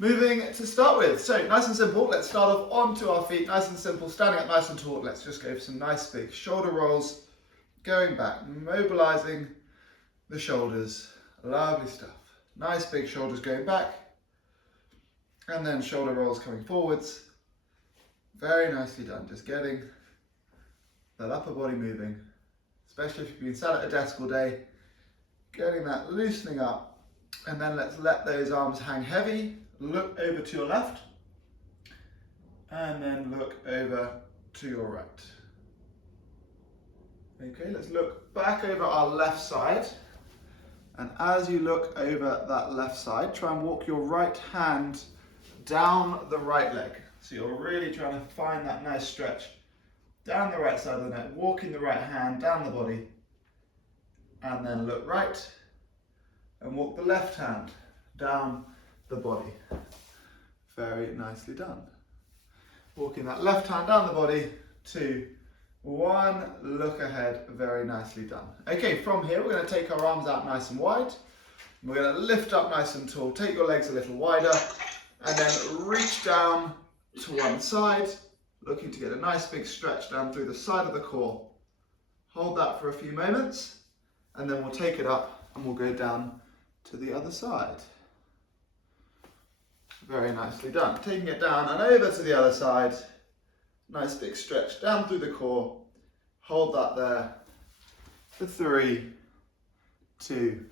Moving to start with, so nice and simple, let's start off onto our feet, nice and simple, standing up nice and tall. Let's just go for some nice big shoulder rolls, going back, mobilizing the shoulders, lovely stuff. Nice big shoulders going back, and then shoulder rolls coming forwards. Very nicely done, just getting that upper body moving, especially if you've been sat at a desk all day, getting that loosening up, and then let's let those arms hang heavy. Look over to your left, and then look over to your right. Okay, let's look back over our left side, and as you look over that left side, try and walk your right hand down the right leg. So you're really trying to find that nice stretch down the right side of the neck, walking the right hand down the body, and then look right, and walk the left hand down the body. Very nicely done. Walking that left hand down the body, 2, 1, look ahead, very nicely done. Okay, from here we're going to take our arms out nice and wide. We're going to lift up nice and tall, take your legs a little wider, and then reach down to one side, looking to get a nice big stretch down through the side of the core. Hold that for a few moments, and then we'll take it up and we'll go down to the other side. Very nicely done. Taking it down and over to the other side. Nice big stretch down through the core. Hold that there for 3, 2,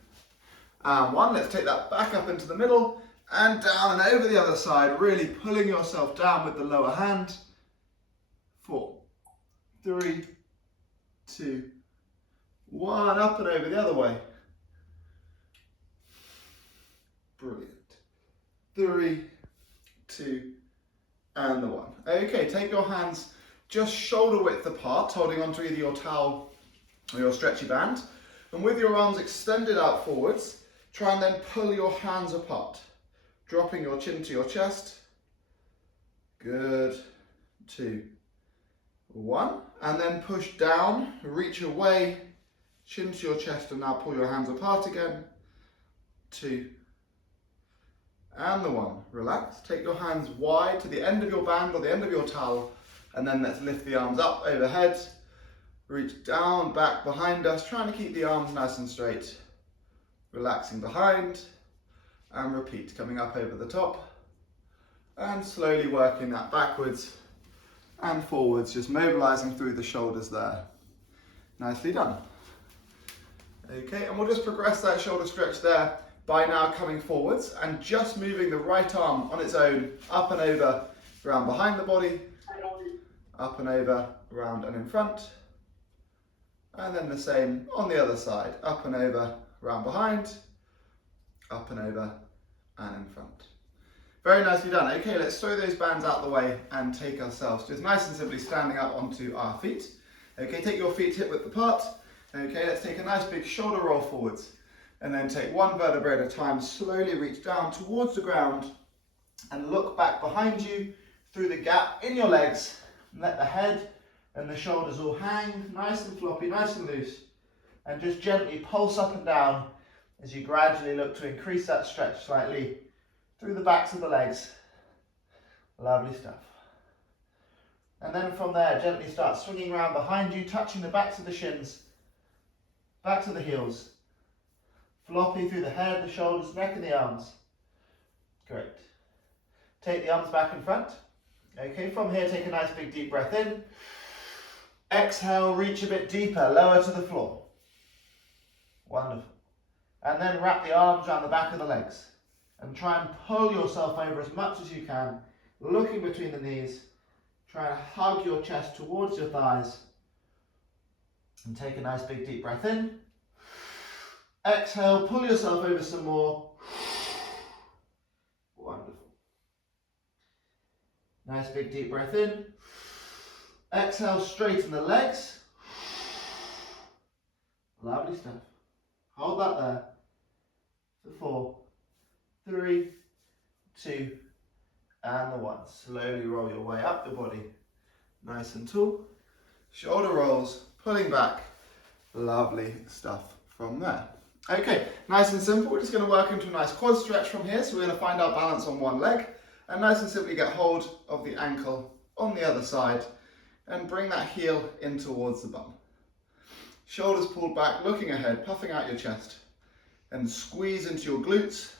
and 1. Let's take that back up into the middle and down and over the other side, really pulling yourself down with the lower hand. 4, 3, 2, 1, up and over the other way. Brilliant. 3, 2, and the 1. Okay, take your hands just shoulder width apart, holding onto either your towel or your stretchy band. And with your arms extended out forwards, try and then pull your hands apart, dropping your chin to your chest. Good. 2, 1. And then push down, reach away, chin to your chest, and now pull your hands apart again. 2, and the 1. Relax. Take your hands wide to the end of your band or the end of your towel, and then let's lift the arms up overhead. Reach down, back behind us, trying to keep the arms nice and straight. Relaxing behind, and repeat, coming up over the top, and slowly working that backwards and forwards, just mobilizing through the shoulders there. Nicely done. Okay, and we'll just progress that shoulder stretch there by now coming forwards and just moving the right arm on its own, up and over, around behind the body, up and over, around and in front, and then the same on the other side, up and over, around behind, up and over, and in front. Very nicely done. Okay, let's throw those bands out the way and take ourselves just nice and simply standing up onto our feet. Okay, take your feet hip width apart. Okay, let's take a nice big shoulder roll forwards. And then take one vertebrae at a time, slowly reach down towards the ground and look back behind you through the gap in your legs. And let the head and the shoulders all hang nice and floppy, nice and loose. And just gently pulse up and down as you gradually look to increase that stretch slightly through the backs of the legs. Lovely stuff. And then from there, gently start swinging around behind you, touching the backs of the shins, backs of the heels. Floppy through the head, the shoulders, neck and the arms. Great. Take the arms back in front. Okay, from here take a nice big deep breath in. Exhale, reach a bit deeper, lower to the floor. Wonderful. And then wrap the arms around the back of the legs. And try and pull yourself over as much as you can, looking between the knees. Try and hug your chest towards your thighs. And take a nice big deep breath in. Exhale, pull yourself over some more. Wonderful. Nice big deep breath in. Exhale, straighten the legs. Lovely stuff. Hold that there. For 4, 3, 2, and the 1. Slowly roll your way up the body. Nice and tall. Shoulder rolls, pulling back. Lovely stuff from there. Okay, nice and simple. We're just going to work into a nice quad stretch from here. So we're going to find our balance on one leg and nice and simply get hold of the ankle on the other side and bring that heel in towards the bum. Shoulders pulled back, looking ahead, puffing out your chest, and squeeze into your glutes,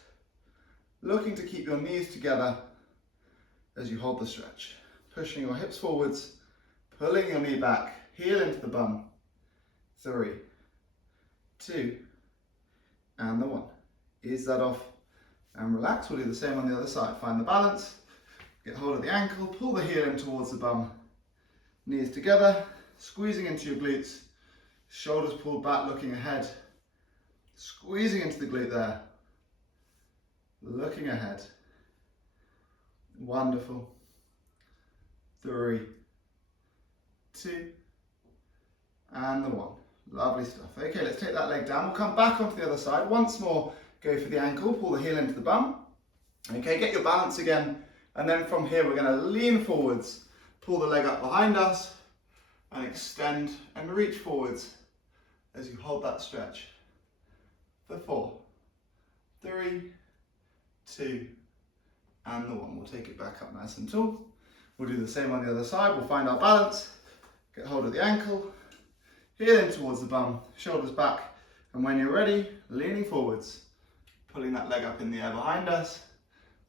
looking to keep your knees together as you hold the stretch. Pushing your hips forwards, pulling your knee back, heel into the bum. 3, 2, and the 1. Ease that off and relax. We'll do the same on the other side. Find the balance, get hold of the ankle, pull the heel in towards the bum, knees together, squeezing into your glutes, shoulders pulled back, looking ahead, squeezing into the glute there, looking ahead. Wonderful. 3, 2, and the 1. Lovely stuff. Okay, let's take that leg down. We'll come back onto the other side. Once more, go for the ankle, pull the heel into the bum. Okay, get your balance again. And then from here, we're going to lean forwards, pull the leg up behind us, and extend and reach forwards as you hold that stretch. For 4, 3, 2, and the 1. We'll take it back up nice and tall. We'll do the same on the other side. We'll find our balance, get hold of the ankle, heel in towards the bum, shoulders back, and when you're ready, leaning forwards, pulling that leg up in the air behind us,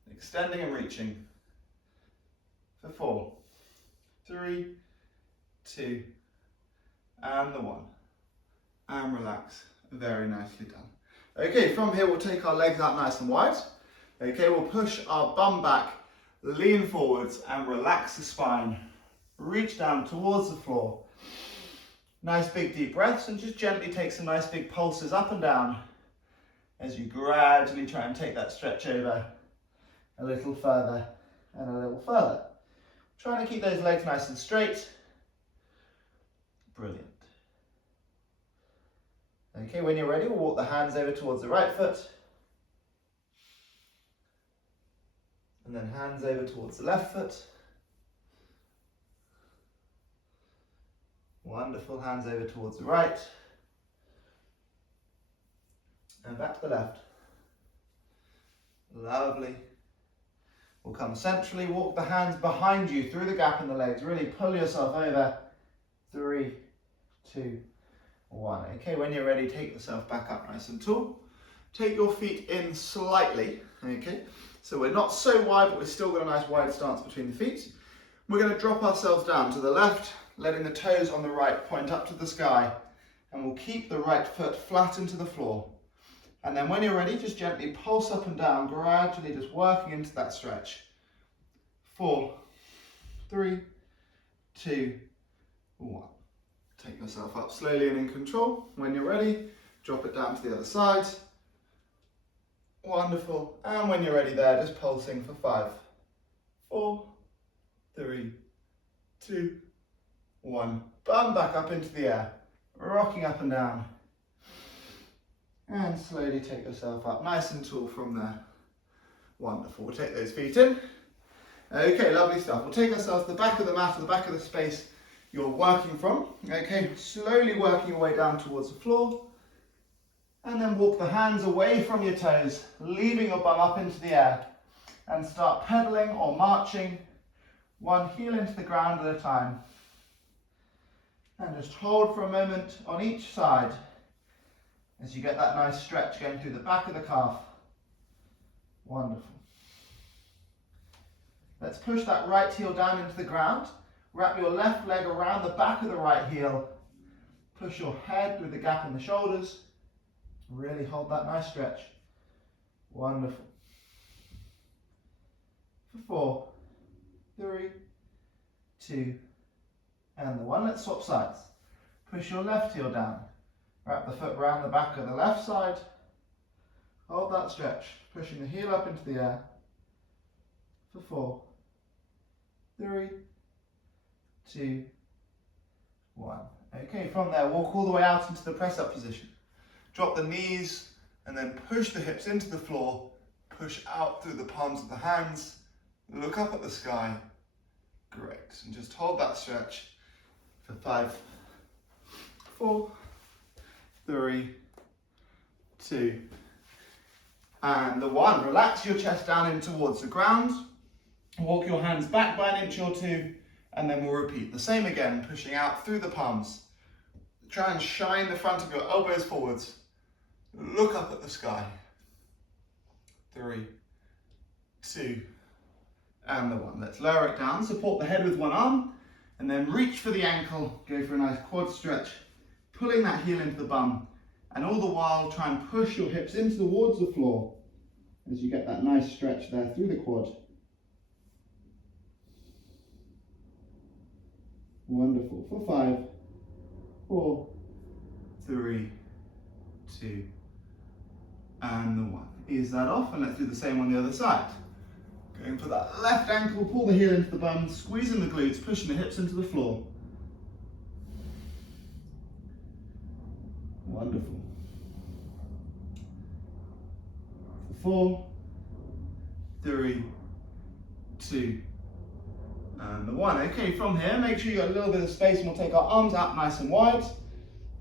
extending and reaching. For 4, 3, 2, and the 1. And relax. Very nicely done. Okay, from here we'll take our legs out nice and wide. Okay, we'll push our bum back, lean forwards, and relax the spine. Reach down towards the floor. Nice big deep breaths, and just gently take some nice big pulses up and down as you gradually try and take that stretch over a little further and a little further. Trying to keep those legs nice and straight. Brilliant. Okay, when you're ready, we'll walk the hands over towards the right foot. And then hands over towards the left foot. Wonderful, hands over towards the right. And back to the left. Lovely. We'll come centrally, walk the hands behind you through the gap in the legs. Really pull yourself over. 3, 2, 1. Okay, when you're ready, take yourself back up nice and tall. Take your feet in slightly. Okay, so we're not so wide, but we've still got a nice wide stance between the feet. We're going to drop ourselves down to the left, letting the toes on the right point up to the sky. And we'll keep the right foot flat into the floor. And then when you're ready, just gently pulse up and down, gradually just working into that stretch. 4, 3, 2, 1. Take yourself up slowly and in control. When you're ready, drop it down to the other side. Wonderful. And when you're ready there, just pulsing for 5, 4, 3, 2, 1. Bum back up into the air, rocking up and down. And slowly take yourself up nice and tall from there. Wonderful. We'll take those feet in. Okay, lovely stuff. We'll take ourselves to the back of the mat, or the back of the space you're working from. Okay, slowly working your way down towards the floor. And then walk the hands away from your toes, leaving your bum up into the air. And start pedaling or marching, one heel into the ground at a time. And just hold for a moment on each side as you get that nice stretch going through the back of the calf. Wonderful. Let's push that right heel down into the ground. Wrap your left leg around the back of the right heel. Push your head through the gap in the shoulders. Really hold that nice stretch. Wonderful. For 4, 3, 2, and the 1. Let's swap sides. Push your left heel down. Wrap the foot around the back of the left side. Hold that stretch, pushing the heel up into the air. For 4, 3, 2, 1. Okay, from there, walk all the way out into the press-up position. Drop the knees and then push the hips into the floor. Push out through the palms of the hands. Look up at the sky. Great. And just hold that stretch for 5, 4, 3, 2, and the 1. Relax your chest down in towards the ground. Walk your hands back by an inch or 2, and then we'll repeat the same again, pushing out through the palms. Try and shine the front of your elbows forwards. Look up at the sky. 3, 2, and the 1. Let's lower it down. Support the head with one arm, and then reach for the ankle. Go for a nice quad stretch, pulling that heel into the bum, and all the while try and push your hips in towards the floor as you get that nice stretch there through the quad. Wonderful. For 5, 4, 3, 2, and the 1. Ease that off, and let's do the same on the other side. Going for that left ankle, pull the heel into the bum, squeezing the glutes, pushing the hips into the floor. Wonderful. For 4, 3, 2, and the 1. Okay, from here, make sure you got a little bit of space, and we'll take our arms out nice and wide.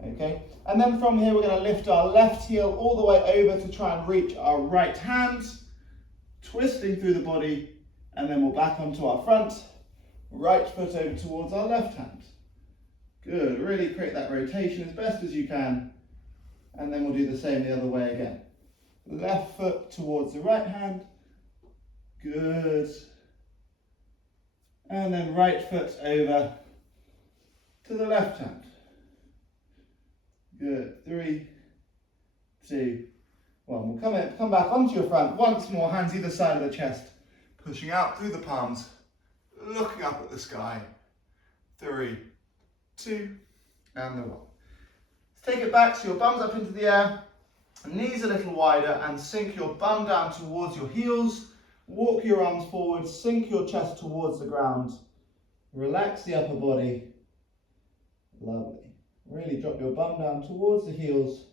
Okay, and then from here, we're going to lift our left heel all the way over to try and reach our right hand, twisting through the body, and then we'll back onto our front, right foot over towards our left hand. Good, really create that rotation as best as you can, and then we'll do the same the other way again. Left foot towards the right hand, good, and then right foot over to the left hand. Good, 3, 2, 1. We'll come back onto your front once more, hands either side of the chest, pushing out through the palms, looking up at the sky. 3, 2, and the 1. Let's take it back so your bum's up into the air, knees a little wider, and sink your bum down towards your heels. Walk your arms forward, sink your chest towards the ground. Relax the upper body. Lovely. Really drop your bum down towards the heels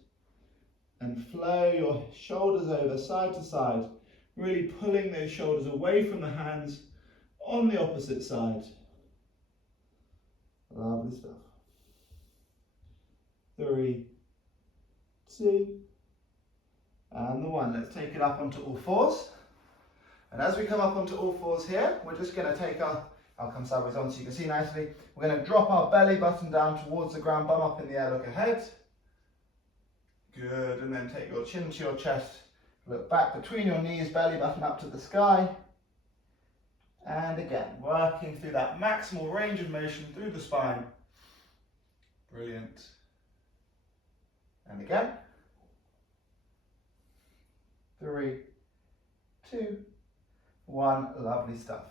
and flow your shoulders over side to side, really pulling those shoulders away from the hands on the opposite side. Lovely stuff. 3, 2, and the 1. Let's take it up onto all fours. And as we come up onto all fours here, we're just going to take I'll come sideways on so you can see nicely. We're going to drop our belly button down towards the ground, bum up in the air, look ahead. Good, and then take your chin to your chest, look back between your knees, belly button up to the sky. And again, working through that maximal range of motion through the spine. Brilliant. And again. 3, 2, 1, lovely stuff.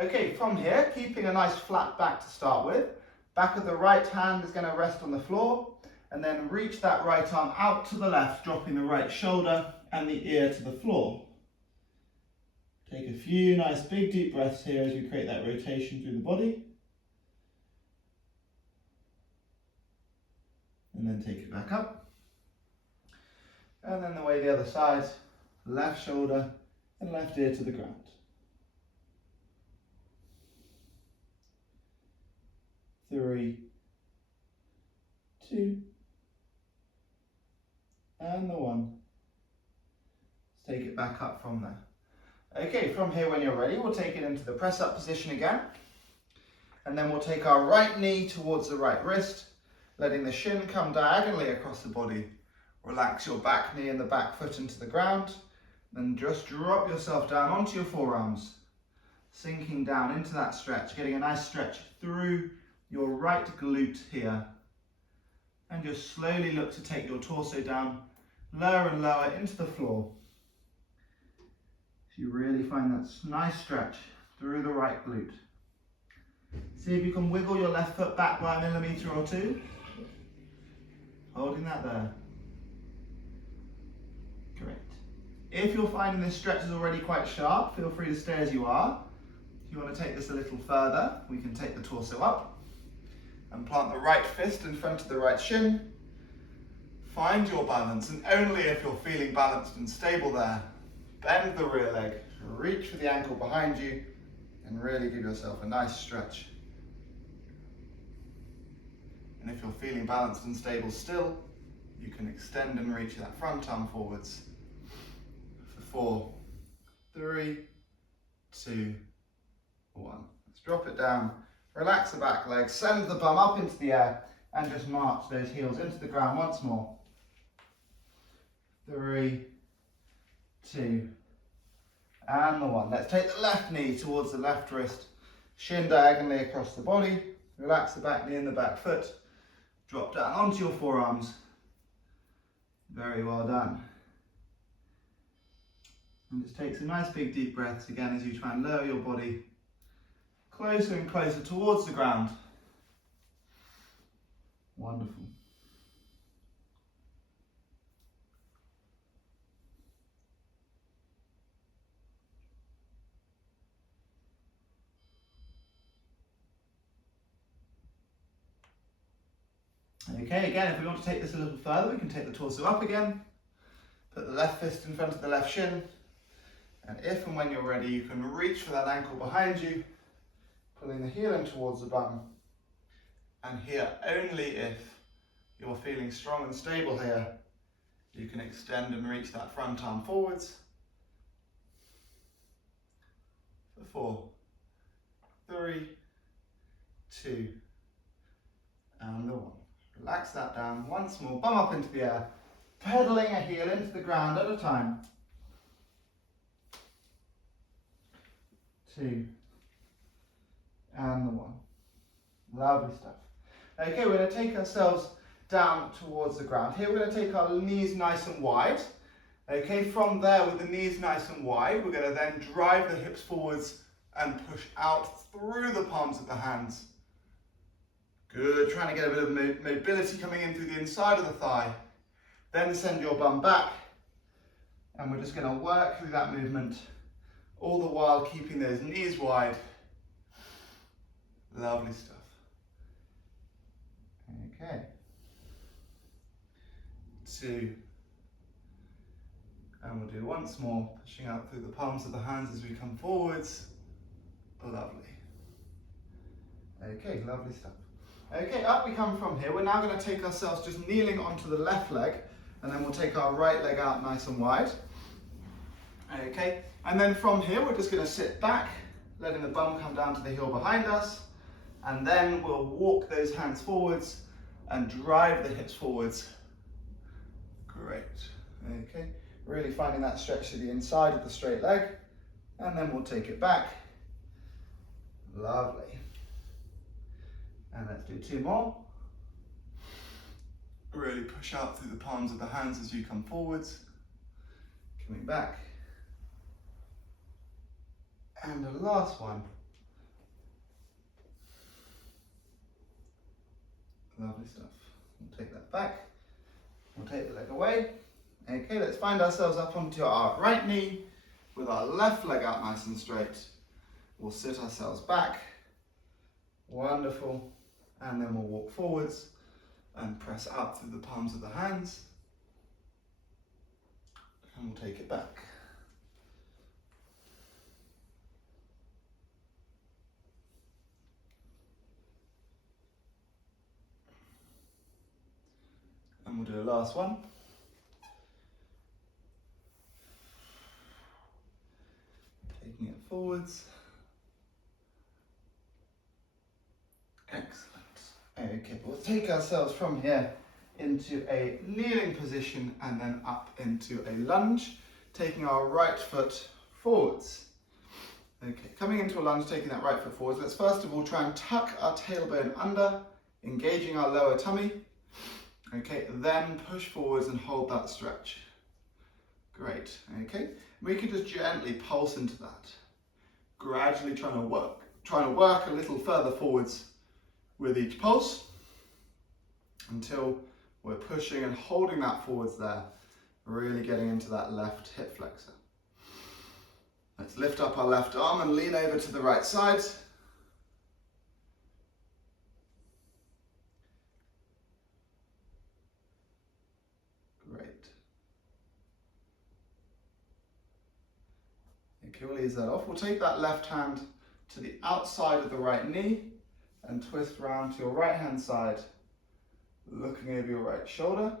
Okay, from here, keeping a nice flat back to start with, back of the right hand is going to rest on the floor, and then reach that right arm out to the left, dropping the right shoulder and the ear to the floor. Take a few nice big deep breaths here as we create that rotation through the body. And then take it back up. And then the way the other side, left shoulder and left ear to the ground. 3, 2, and the 1. Let's take it back up from there. Okay, from here when you're ready, we'll take it into the press up position again. And then we'll take our right knee towards the right wrist, letting the shin come diagonally across the body. Relax your back knee and the back foot into the ground. Then just drop yourself down onto your forearms, sinking down into that stretch, getting a nice stretch through your right glute here, and just slowly look to take your torso down lower and lower into the floor. So you really find that nice stretch through the right glute. See if you can wiggle your left foot back by a millimetre or 2. Holding that there. Great. If you're finding this stretch is already quite sharp, feel free to stay as you are. If you want to take this a little further, we can take the torso up and plant the right fist in front of the right shin. Find your balance, and only if you're feeling balanced and stable there, bend the rear leg, reach for the ankle behind you, and really give yourself a nice stretch. And if you're feeling balanced and stable still, You can extend and reach that front arm forwards for 4, 3, 2, 1. Let's drop it down, relax the back leg, send the bum up into the air, and just march those heels into the ground once more. 3, 2, and the 1. Let's take the left knee towards the left wrist, shin diagonally across the body, relax the back knee and the back foot, drop down onto your forearms. Very well done. And just take some nice big deep breaths again as you try and lower your body closer and closer towards the ground. Wonderful. Okay, again, if we want to take this a little further, we can take the torso up again, put the left fist in front of the left shin, and if and when you're ready, you can reach for that ankle behind you, pulling the heel in towards the bum. And here, only if you're feeling strong and stable here, you can extend and reach that front arm forwards for 4, 3, 2, and the 1. Relax that down once more, bum up into the air, pedaling a heel into the ground at a time. 2, and the 1. Lovely stuff. Okay, we're going to take ourselves down towards the ground. Here we're going to take our knees nice and wide. Okay, from there with the knees nice and wide, we're going to then drive the hips forwards and push out through the palms of the hands. Good, trying to get a bit of mobility coming in through the inside of the thigh. Then send your bum back, and we're just going to work through that movement, all the while keeping those knees wide. Lovely stuff. Okay. 2. And we'll do once more, pushing out through the palms of the hands as we come forwards. Lovely. Okay, lovely stuff. Okay, up we come from here. We're now going to take ourselves just kneeling onto the left leg, and then we'll take our right leg out nice and wide. Okay, and then from here we're just going to sit back, letting the bum come down to the heel behind us, and then we'll walk those hands forwards and drive the hips forwards. Great. Okay, really finding that stretch to the inside of the straight leg, and then we'll take it back. Lovely. And let's do 2 more. Really push out through the palms of the hands as you come forwards. Coming back. And the last one. Lovely stuff. We'll take that back. We'll take the leg away. Okay, let's find ourselves up onto our right knee with our left leg out nice and straight. We'll sit ourselves back. Wonderful. And then we'll walk forwards and press out through the palms of the hands. And we'll take it back. And we'll do a last one. Taking it forwards. Excellent. Okay, we'll take ourselves from here into a kneeling position and then up into a lunge, taking our right foot forwards. Okay, coming into a lunge, taking that right foot forwards, let's first of all try and tuck our tailbone under, engaging our lower tummy. Okay, then push forwards and hold that stretch. Great, okay. We can just gently pulse into that. Gradually trying to work a little further forwards with each pulse until we're pushing and holding that forwards there, really getting into that left hip flexor. Let's lift up our left arm and lean over to the right side. Great. Okay, we'll ease that off. We'll take that left hand to the outside of the right knee and twist round to your right hand side, looking over your right shoulder.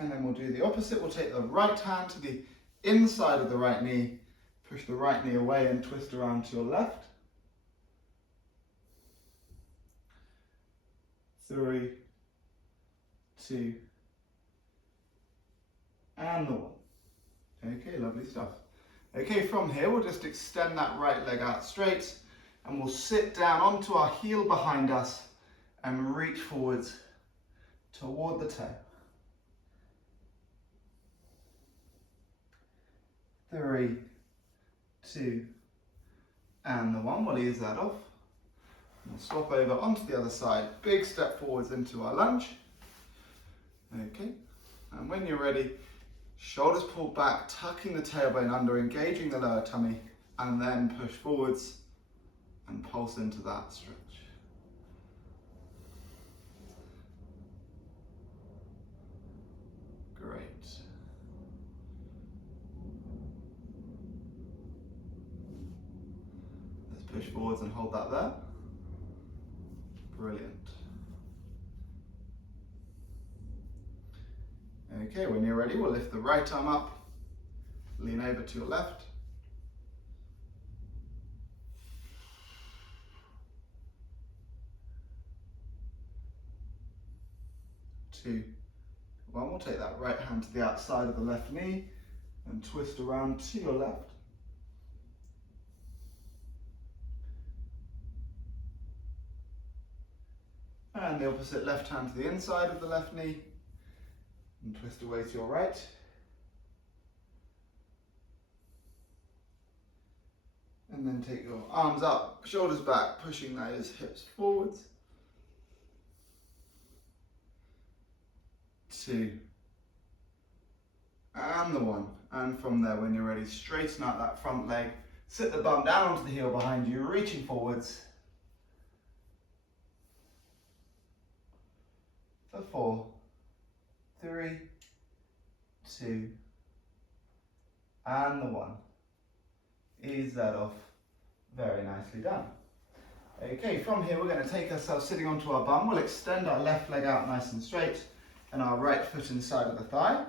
And then we'll do the opposite. We'll take the right hand to the inside of the right knee, push the right knee away and twist around to your left. 3, 2, and the 1. Okay, lovely stuff. Okay, from here we'll just extend that right leg out straight and we'll sit down onto our heel behind us and reach forwards toward the toe. 3, 2, and the 1. We'll ease that off. We'll swap over onto the other side. Big step forwards into our lunge. Okay, and when you're ready, shoulders pulled back, tucking the tailbone under, engaging the lower tummy, and then push forwards and pulse into that stretch. Great. Let's push forwards and hold that there. Brilliant. Okay, when you're ready, we'll lift the right arm up, lean over to your left. Two, 1. We'll take that right hand to the outside of the left knee and twist around to your left. And the opposite, left hand to the inside of the left knee and twist away to your right. And then take your arms up, shoulders back, pushing those hips forwards. 2, and the 1. And from there, when you're ready, straighten out that front leg, sit the bum down onto the heel behind you, reaching forwards. For 4, 3, 2, and the 1. Ease that off. Very nicely done. Okay, from here we're going to take ourselves sitting onto our bum. We'll extend our left leg out nice and straight and our right foot inside of the thigh.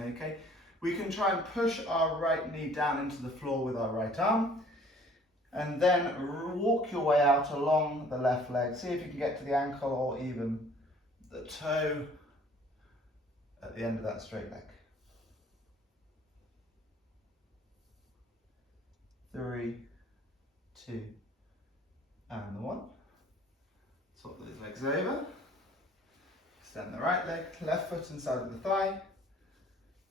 Okay, we can try and push our right knee down into the floor with our right arm and then walk your way out along the left leg. See if you can get to the ankle or even the toe at the end of that straight leg. 3, 2, and the 1. Swap those legs over. Extend the right leg, left foot inside of the thigh.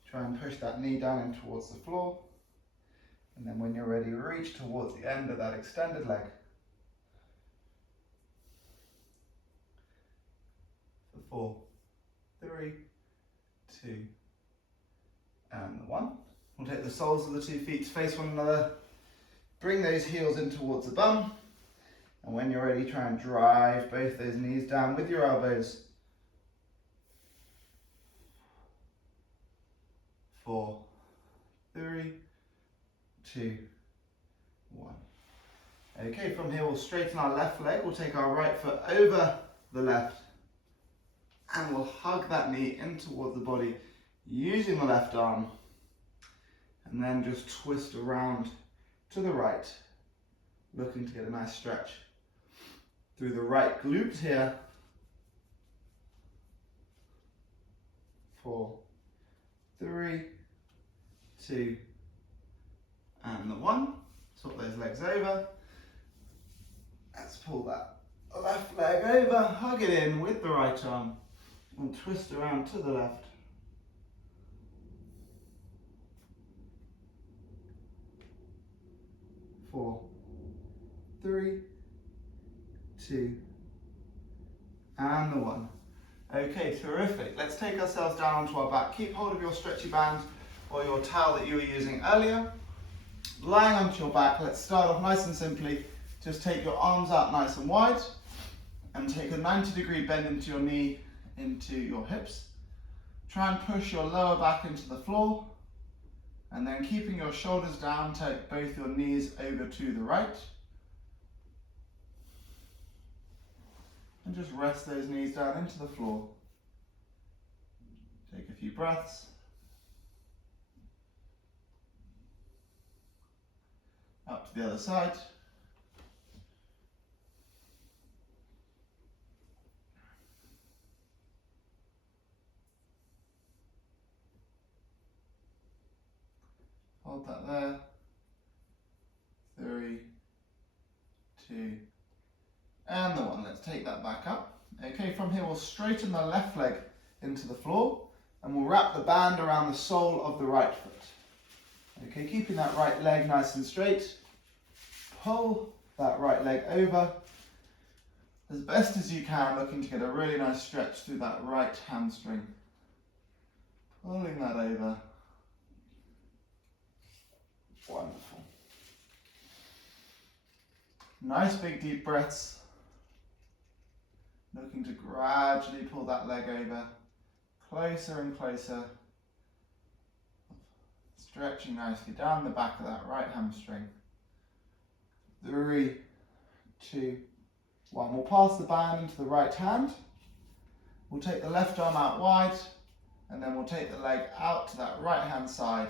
Try and push that knee down in towards the floor. And then when you're ready, reach towards the end of that extended leg. For 4, 3, 2, and the 1. We'll take the soles of the 2 feet to face one another. Bring those heels in towards the bum. And when you're ready, try and drive both those knees down with your elbows. 4, 3, 2, 1. Okay, from here we'll straighten our left leg. We'll take our right foot over the left and we'll hug that knee in towards the body using the left arm and then just twist around to the right, looking to get a nice stretch through the right glute here. 4, 3, 2, and the 1. Swap those legs over. Let's pull that left leg over, hug it in with the right arm, and twist around to the left. 4, 3, 2, and the 1. Okay, terrific. Let's take ourselves down onto our back. Keep hold of your stretchy band or your towel that you were using earlier. Lying onto your back, let's start off nice and simply. Just take your arms out nice and wide and take a 90-degree bend into your knee, into your hips. Try and push your lower back into the floor and then keeping your shoulders down, take both your knees over to the right. And just rest those knees down into the floor. Take a few breaths. Up to the other side. Hold that there. 3, 2, and the 1. Let's take that back up. Okay, from here we'll straighten the left leg into the floor and we'll wrap the band around the sole of the right foot. Okay, keeping that right leg nice and straight. Pull that right leg over as best as you can, looking to get a really nice stretch through that right hamstring. Pulling that over. Wonderful. Nice big deep breaths. Looking to gradually pull that leg over, closer and closer. Stretching nicely down the back of that right hamstring. 3, 2, 1. We'll pass the band into the right hand. We'll take the left arm out wide, and then we'll take the leg out to that right hand side,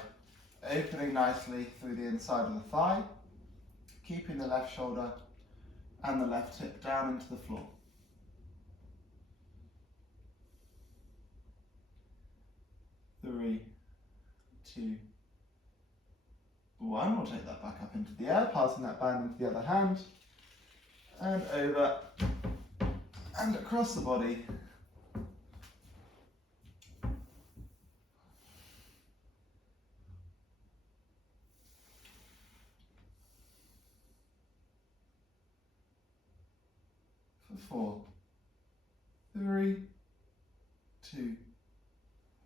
opening nicely through the inside of the thigh, keeping the left shoulder and the left hip down into the floor. 3, 2, 1. We'll take that back up into the air, passing that band into the other hand, and over and across the body. For 4, 3, 2,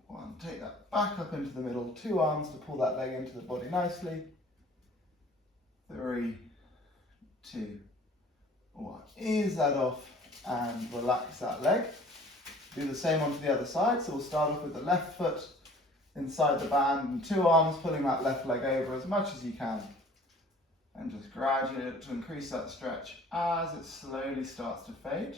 1. Take that back up into the middle. 2 arms to pull that leg into the body nicely. 3, 2, 1. Ease that off and relax that leg. Do the same onto the other side. So we'll start off with the left foot inside the band and 2 arms pulling that left leg over as much as you can. And just gradually look to increase that stretch as it slowly starts to fade.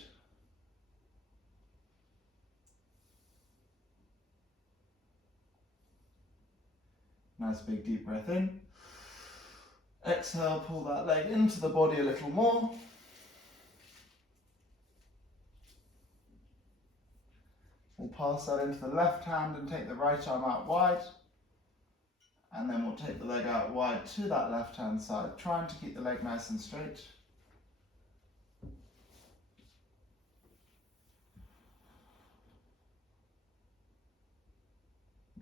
Nice big deep breath in. Exhale, pull that leg into the body a little more. We'll pass that into the left hand and take the right arm out wide. And then we'll take the leg out wide to that left hand side, trying to keep the leg nice and straight.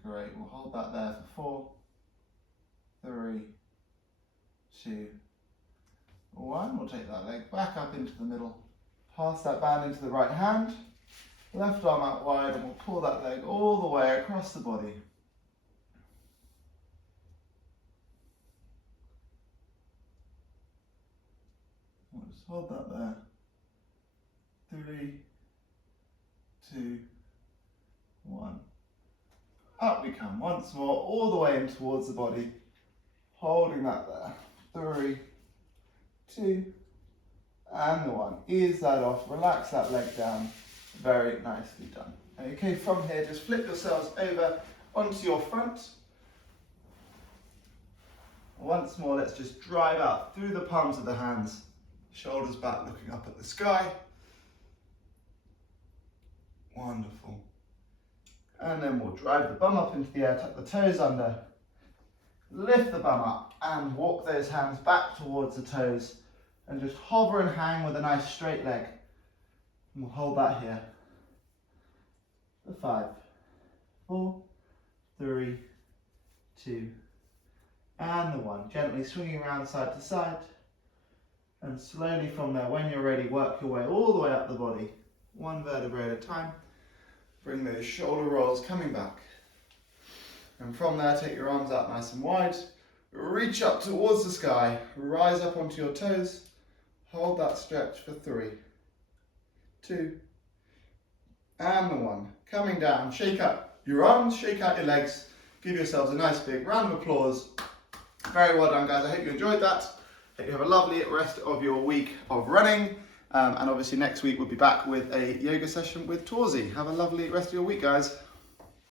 Great, we'll hold that there for 4, 3, 2, 1. We'll take that leg back up into the middle, pass that band into the right hand, left arm out wide, and we'll pull that leg all the way across the body. We'll just hold that there. 3, 2, 1. Up we come once more, all the way in towards the body, holding that there. 3, 2, and the 1. Ease that off, relax that leg down. Very nicely done. Okay, from here, just flip yourselves over onto your front. Once more, let's just drive out through the palms of the hands, shoulders back, looking up at the sky. Wonderful. And then we'll drive the bum up into the air, tuck the toes under, lift the bum up, and walk those hands back towards the toes, and just hover and hang with a nice straight leg. And we'll hold that here. For 5, 4, 3, 2, and the 1. Gently swinging around side to side. And slowly from there, when you're ready, work your way all the way up the body. 1 vertebrae at a time. Bring those shoulder rolls coming back. And from there, take your arms out nice and wide. Reach up towards the sky. Rise up onto your toes. Hold that stretch for 3, 2, and the 1. Coming down, shake out your arms, shake out your legs. Give yourselves a nice big round of applause. Very well done, guys. I hope you enjoyed that. Hope you have a lovely rest of your week of running. And obviously next week we'll be back with a yoga session with Torzi. Have a lovely rest of your week, guys.